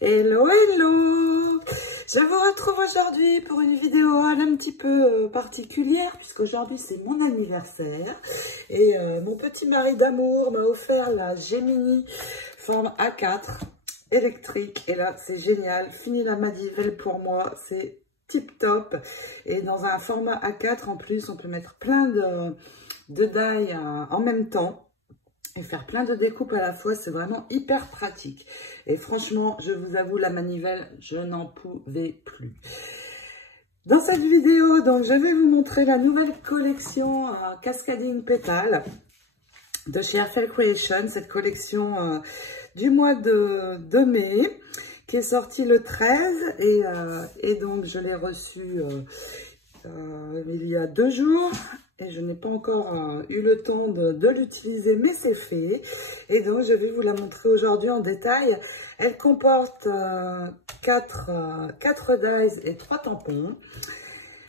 Hello, hello! Je vous retrouve aujourd'hui pour une vidéo un petit peu particulière puisqu'aujourd'hui c'est mon anniversaire et mon petit mari d'amour m'a offert la Gemini forme A4 électrique et là c'est génial, fini la manivelle pour moi, c'est tip top et dans un format A4 en plus on peut mettre plein de die en même temps. Et faire plein de découpes à la fois, c'est vraiment hyper pratique. Et franchement, je vous avoue, la manivelle, je n'en pouvais plus. Dans cette vidéo, donc, je vais vous montrer la nouvelle collection Cascading Pétales de chez Airfel Creation. Cette collection du mois de mai, qui est sortie le 13. Et donc, je l'ai reçue il y a 2 jours. Et je n'ai pas encore eu le temps de l'utiliser, mais c'est fait. Et donc, je vais vous la montrer aujourd'hui en détail. Elle comporte 4 dies et 3 tampons.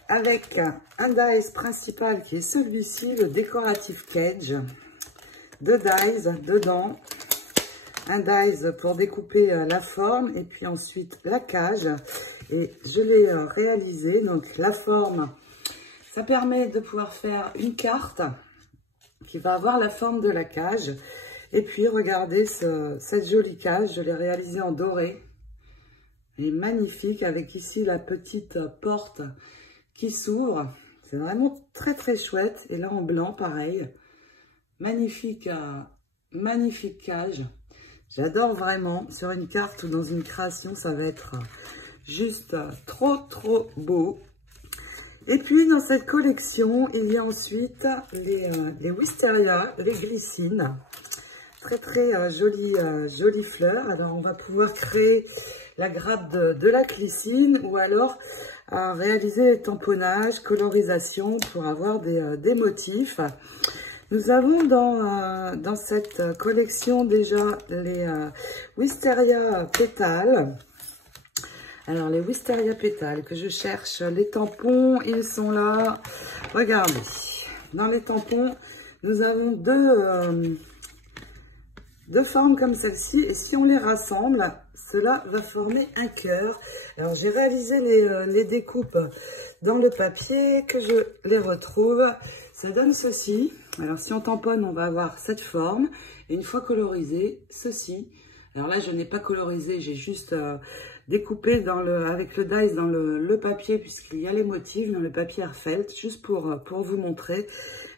Avec un dies principal qui est celui-ci, le décoratif cage. 2 dies dedans. Un dies pour découper la forme et puis ensuite la cage. Et je l'ai réalisé. Donc, la forme... Ça permet de pouvoir faire une carte qui va avoir la forme de la cage. Et puis, regardez cette jolie cage. Je l'ai réalisée en doré. Elle est magnifique avec ici la petite porte qui s'ouvre. C'est vraiment très, très chouette. Et là, en blanc, pareil. Magnifique, magnifique cage. J'adore vraiment. Sur une carte ou dans une création, ça va être juste trop, trop beau. Et puis, dans cette collection, il y a ensuite les Wisteria, les glycines. Très, très jolies fleurs. Alors, on va pouvoir créer la grappe de la glycine ou alors réaliser les tamponnages, colorisation pour avoir des motifs. Nous avons dans cette collection déjà les Wisteria pétales. Alors, les Wisteria pétales que je cherche, les tampons, ils sont là. Regardez, dans les tampons, nous avons deux formes comme celle-ci. Et si on les rassemble, cela va former un cœur. Alors, j'ai réalisé les découpes dans le papier, que je les retrouve. Ça donne ceci. Alors, si on tamponne, on va avoir cette forme. Et une fois colorisé, ceci. Alors là, je n'ai pas colorisé, j'ai juste découpé avec le dies dans le papier, puisqu'il y a les motifs dans le papier Airfelt, juste pour vous montrer.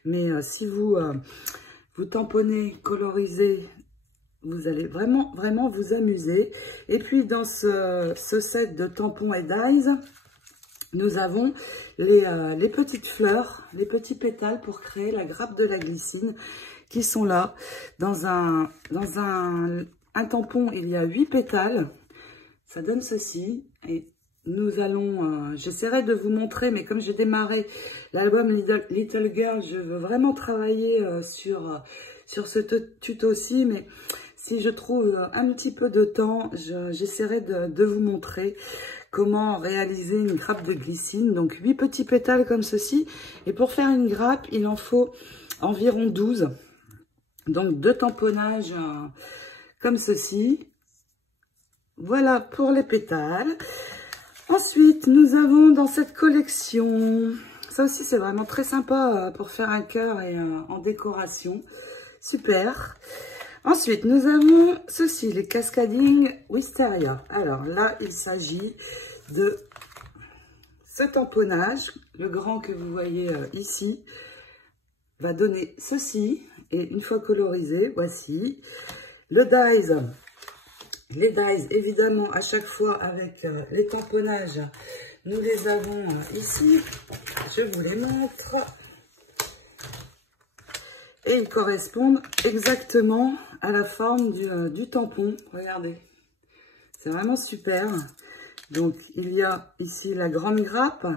Mais si vous tamponnez, colorisez, vous allez vraiment, vraiment vous amuser. Et puis, dans ce set de tampons et dies, nous avons les petites fleurs, les petits pétales pour créer la grappe de la glycine qui sont là. Dans un tampon, il y a 8 pétales. Ça donne ceci. Et nous allons... j'essaierai de vous montrer, mais comme j'ai démarré l'album Little Girl, je veux vraiment travailler sur ce tuto-ci. Mais si je trouve un petit peu de temps, j'essaierai de vous montrer comment réaliser une grappe de glycine. Donc, 8 petits pétales comme ceci. Et pour faire une grappe, il en faut environ 12. Donc, 2 tamponnages... comme ceci. Voilà pour les pétales. Ensuite, nous avons dans cette collection, ça aussi c'est vraiment très sympa pour faire un cœur et en décoration. Super. Ensuite, nous avons ceci, les Cascading Wisteria. Alors là, il s'agit de ce tamponnage. Le grand que vous voyez ici va donner ceci. Et une fois colorisé, voici. Le dies, les dies, évidemment, à chaque fois avec les tamponnages, nous les avons ici. Je vous les montre. Et ils correspondent exactement à la forme du tampon. Regardez, c'est vraiment super. Donc, il y a ici la grande grappe.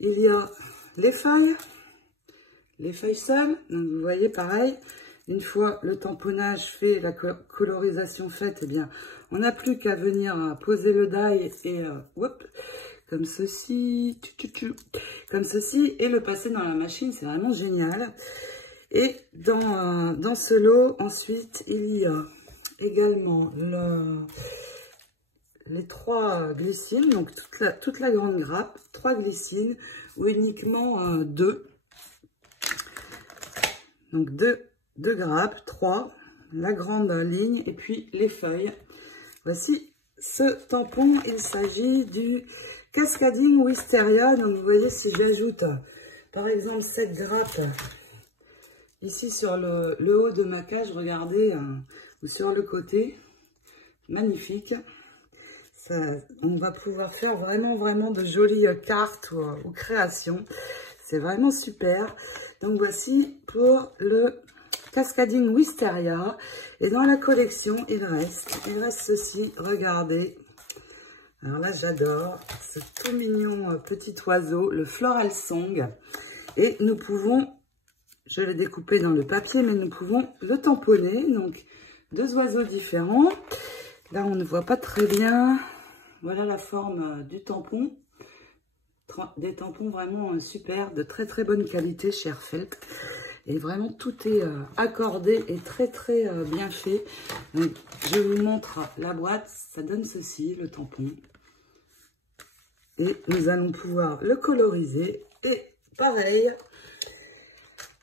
Il y a les feuilles seules. Donc, vous voyez, pareil. Une fois le tamponnage fait, la colorisation faite, eh bien, on n'a plus qu'à venir poser le die et comme ceci, comme ceci, et le passer dans la machine. C'est vraiment génial. Et dans ce lot, ensuite, il y a également les 3 glycines, donc toute la grande grappe, 3 glycines ou uniquement 2. Donc 2 grappes, 3, la grande ligne et puis les feuilles. Voici ce tampon, il s'agit du Cascading Wisteria. Donc vous voyez, si j'ajoute par exemple cette grappe ici sur le haut de ma cage, regardez, ou sur le côté, magnifique. Ça, on va pouvoir faire vraiment de jolies cartes ou créations. C'est vraiment super. Donc voici pour le Cascading Wisteria. Et dans la collection, il reste ceci. Regardez. Alors là, j'adore ce tout mignon petit oiseau, le Floral Song. Et nous pouvons, je l'ai découpé dans le papier, mais nous pouvons le tamponner. Donc 2 oiseaux différents. Là, on ne voit pas très bien. Voilà la forme du tampon. Des tampons vraiment super, de très bonne qualité chez Airfelt. Et vraiment, tout est accordé et très bien fait. Donc, je vous montre la boîte. Ça donne ceci, le tampon. Et nous allons pouvoir le coloriser. Et pareil,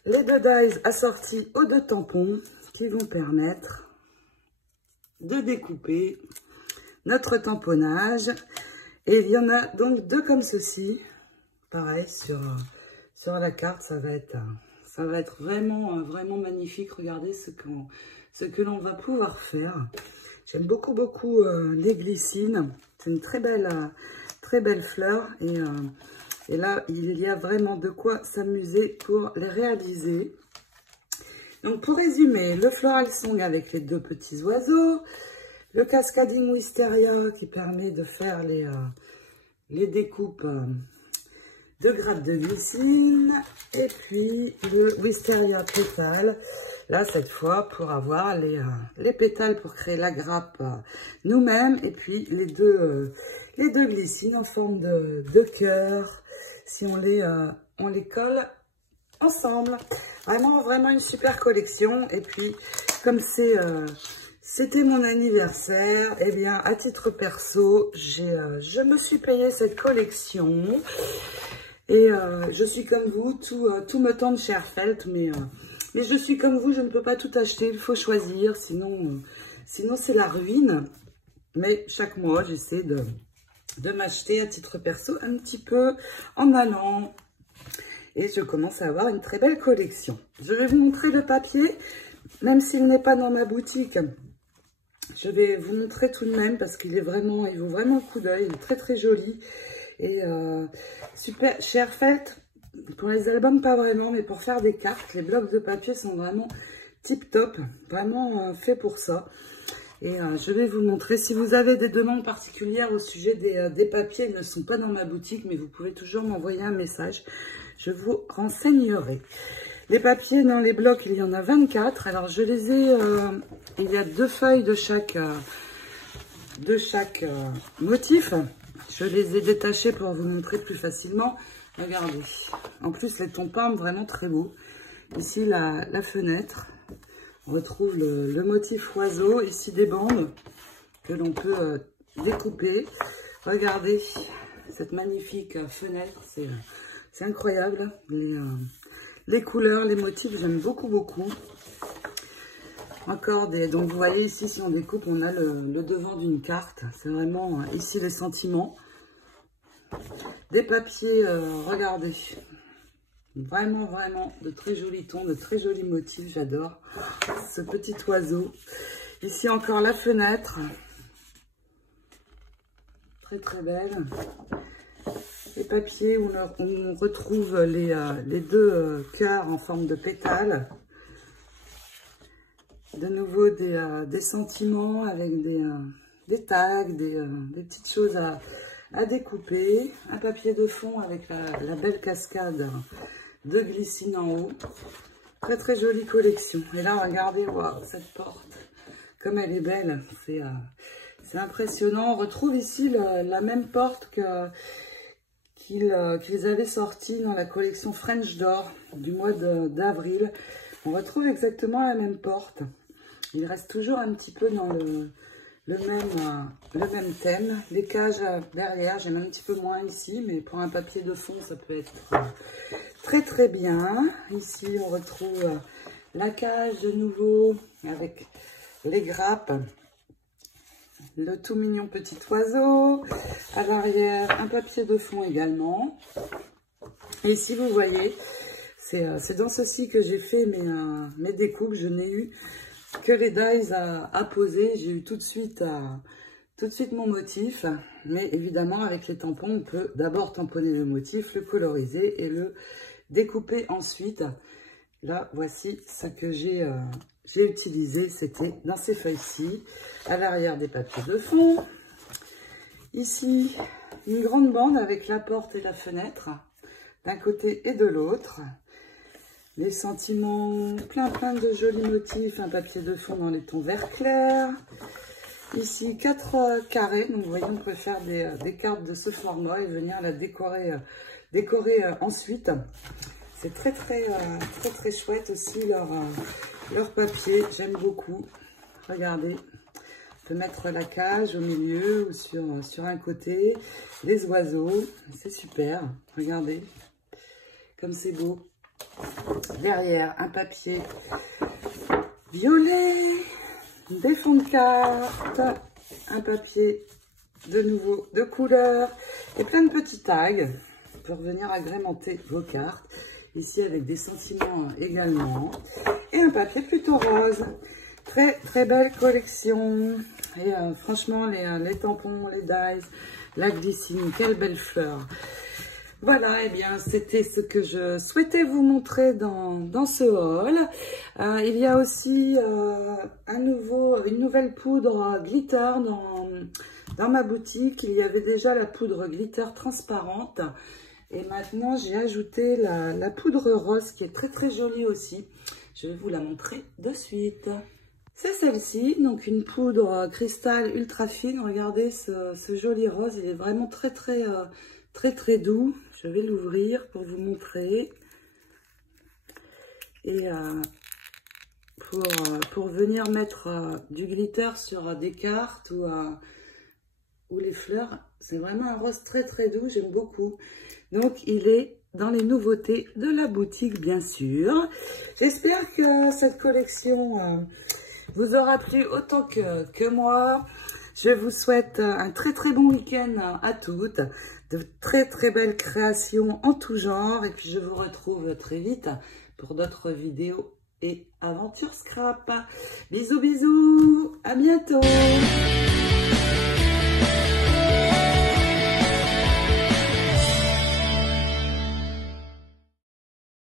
les 2 dies assortis aux 2 tampons qui vont permettre de découper notre tamponnage. Et il y en a donc 2 comme ceci. Pareil, sur la carte, ça va être vraiment magnifique. Regardez ce que l'on va pouvoir faire. J'aime beaucoup les glycines. C'est une très belle fleur. Et là, il y a vraiment de quoi s'amuser pour les réaliser. Donc, pour résumer, le Floral Song avec les 2 petits oiseaux. Le Cascading Wisteria qui permet de faire les découpes de grappes de glycine. Et puis le Wisteria pétale. Là, cette fois, pour avoir les pétales pour créer la grappe nous-mêmes. Et puis les deux glycines en forme de cœur. Si on les colle ensemble. Vraiment une super collection. Et puis, comme c'était mon anniversaire, et bien, à titre perso, je me suis payé cette collection. Et je suis comme vous, tout me tente chez Airfelt, mais je suis comme vous, je ne peux pas tout acheter, il faut choisir, sinon c'est la ruine. Mais chaque mois, j'essaie de m'acheter à titre perso un petit peu en allant. Et je commence à avoir une très belle collection. Je vais vous montrer le papier, même s'il n'est pas dans ma boutique. Je vais vous montrer tout de même parce qu'il vaut vraiment le coup d'œil. Il est très joli. Et super, chez Airfelt, pour les albums, pas vraiment, mais pour faire des cartes, les blocs de papier sont vraiment tip top. Vraiment fait pour ça. Et je vais vous montrer. Si vous avez des demandes particulières au sujet des papiers, ils ne sont pas dans ma boutique, mais vous pouvez toujours m'envoyer un message. Je vous renseignerai. Les papiers dans les blocs, il y en a 24. Alors, je les ai... il y a 2 feuilles de chaque motif. Je les ai détachés pour vous montrer plus facilement. Regardez. En plus, les tons peints, vraiment très beaux. Ici, la fenêtre. On retrouve le motif oiseau. Ici, des bandes que l'on peut découper. Regardez cette magnifique fenêtre. C'est incroyable. Les couleurs, les motifs, j'aime beaucoup. Encore donc vous voyez ici, si on découpe, on a le devant d'une carte. C'est vraiment ici les sentiments. Des papiers, regardez. Vraiment de très jolis tons, de très jolis motifs. J'adore ce petit oiseau. Ici encore la fenêtre. Très belle. Les papiers où on retrouve les 2 cœurs en forme de pétales. De nouveau des sentiments avec des tags, des petites choses à découper. Un papier de fond avec la belle cascade de glycine en haut. Très jolie collection. Et là, regardez, wow, cette porte, comme elle est belle. C'est impressionnant. On retrouve ici la même porte qu'ils avaient sorti dans la collection French Door du mois d'avril. On retrouve exactement la même porte. Il reste toujours un petit peu dans le même thème. Les cages derrière, j'aime un petit peu moins ici, mais pour un papier de fond, ça peut être très très bien. Ici, on retrouve la cage de nouveau avec les grappes. Le tout mignon petit oiseau. À l'arrière, un papier de fond également. Et ici, vous voyez, c'est dans ceci que j'ai fait mes découpes. Je n'ai eu que les dies à poser. J'ai eu tout de suite mon motif. Mais évidemment, avec les tampons, on peut d'abord tamponner le motif, le coloriser et le découper ensuite. Là, voici ce que j'ai utilisé. C'était dans ces feuilles-ci. À l'arrière, des papiers de fond. Ici, une grande bande avec la porte et la fenêtre, d'un côté et de l'autre. Les sentiments, plein de jolis motifs, un papier de fond dans les tons vert clair. Ici, 4 carrés, donc vous voyez, on peut faire des cartes de ce format et venir la décorer ensuite. C'est très chouette aussi leur papier, j'aime beaucoup. Regardez, on peut mettre la cage au milieu ou sur un côté, les oiseaux, c'est super. Regardez, comme c'est beau. Derrière, un papier violet, des fonds de cartes, un papier de nouveau de couleur et plein de petits tags pour venir agrémenter vos cartes. Ici avec des sentiments également et un papier plutôt rose. Très belle collection et franchement les tampons, les dies, la glycine, quelle belle fleur. Voilà, et bien c'était ce que je souhaitais vous montrer dans ce haul. Il y a aussi une nouvelle poudre glitter dans ma boutique. Il y avait déjà la poudre glitter transparente. Et maintenant, j'ai ajouté la poudre rose qui est très jolie aussi. Je vais vous la montrer de suite. C'est celle-ci, donc une poudre cristal ultra fine. Regardez ce joli rose, il est vraiment très doux. Je vais l'ouvrir pour vous montrer. Et pour venir mettre du glitter sur des cartes ou les fleurs, c'est vraiment un rose très doux, j'aime beaucoup. Donc, il est dans les nouveautés de la boutique, bien sûr. J'espère que cette collection vous aura plu autant que moi. Je vous souhaite un très bon week-end à toutes. De très belles créations en tout genre. Et puis, je vous retrouve très vite pour d'autres vidéos et aventures scrap. Bisous, à bientôt.